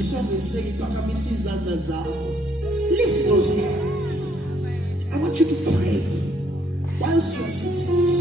The song is saying, lift those hands. I want you to pray whilst you are seated.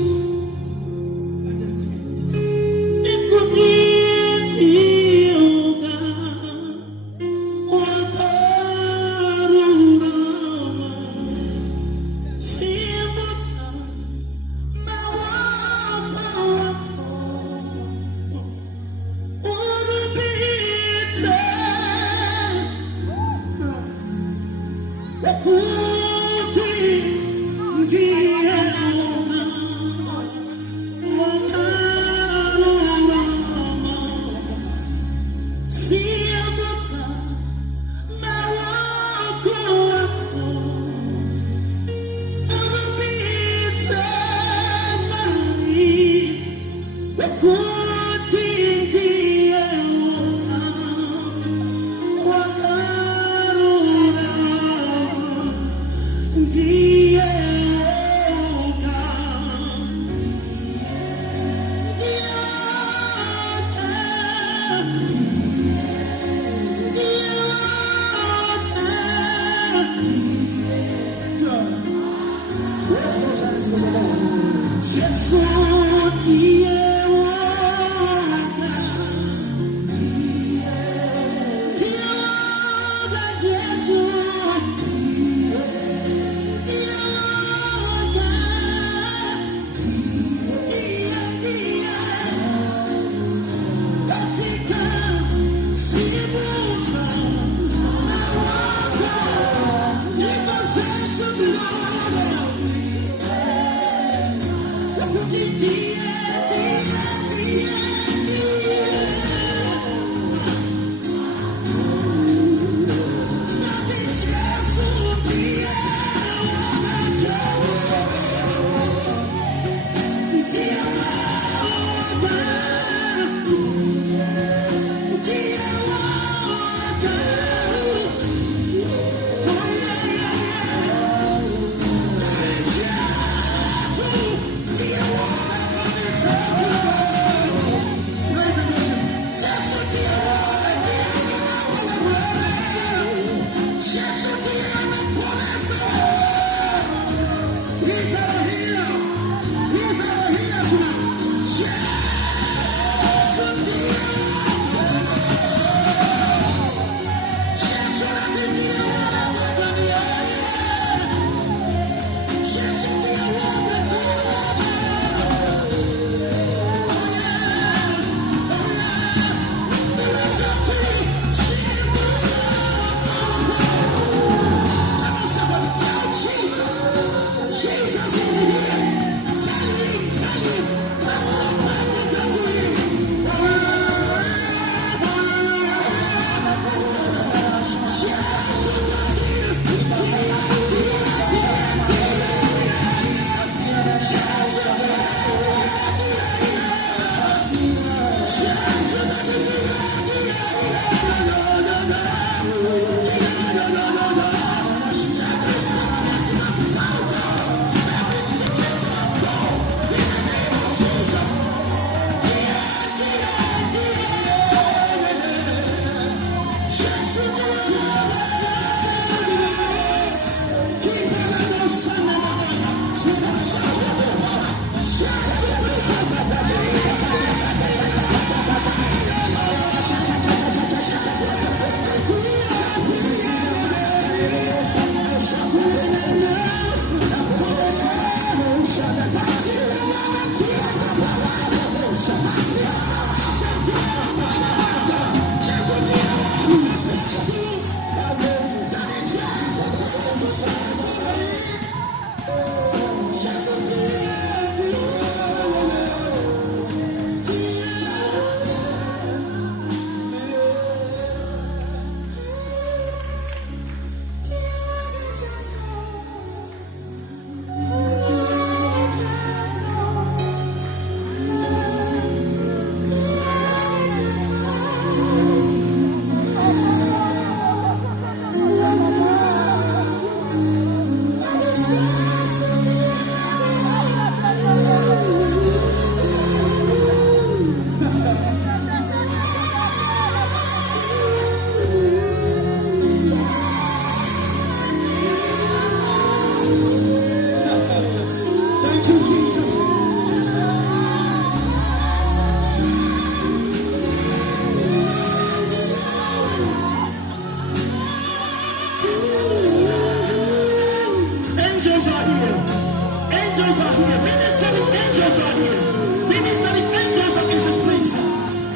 angels are here. Ministering angels are here. Ministering angels are in this place.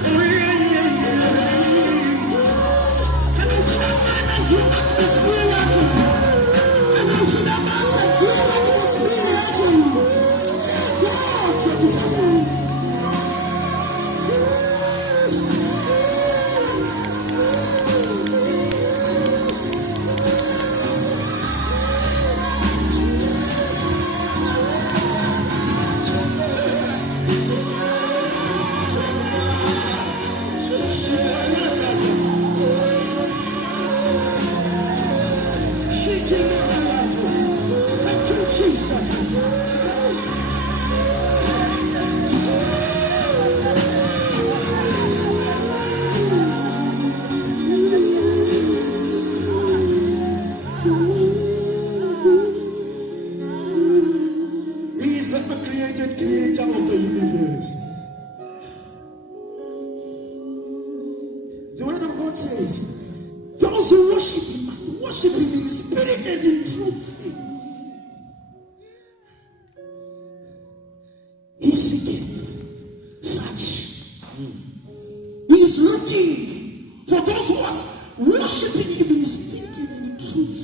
Can you see that man and do atmosphere? Can you see that man and do atmosphere? Tell God what is happening. Thank you, Jesus. He is the created creator of the universe. The word of God says, those who worship him must worship him in spirit and in truth. He seeketh such. He is looking for those who are worshiping him in spirit and in truth.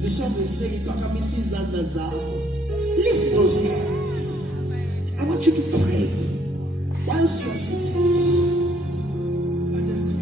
The song is saying, lift those hands. I want you to pray whilst you are sitting. Understand?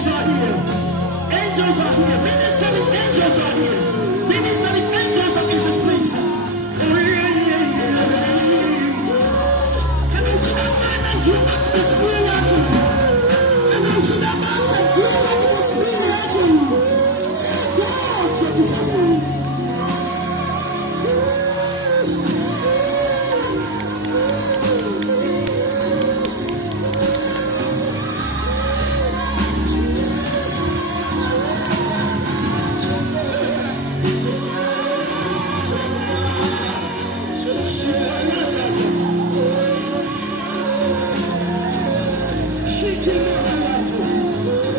angels are here. Angels are here. Ministering angels are here. Ministering angels are in this place. Come into that man and do atmosphere. Come into that man and do atmosphere. Tell God what is happening.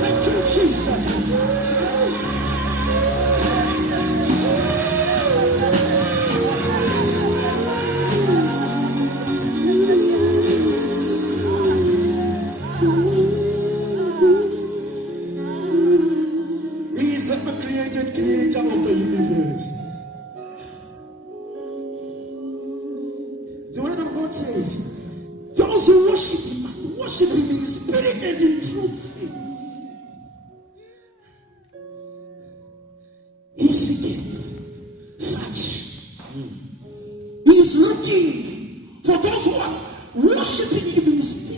Thank you, Jesus. He is the created creator of the universe. The word of God says, those who worship him must worship him in spirit and in truth. He seeketh such. He is looking for those who are worshiping him in spirit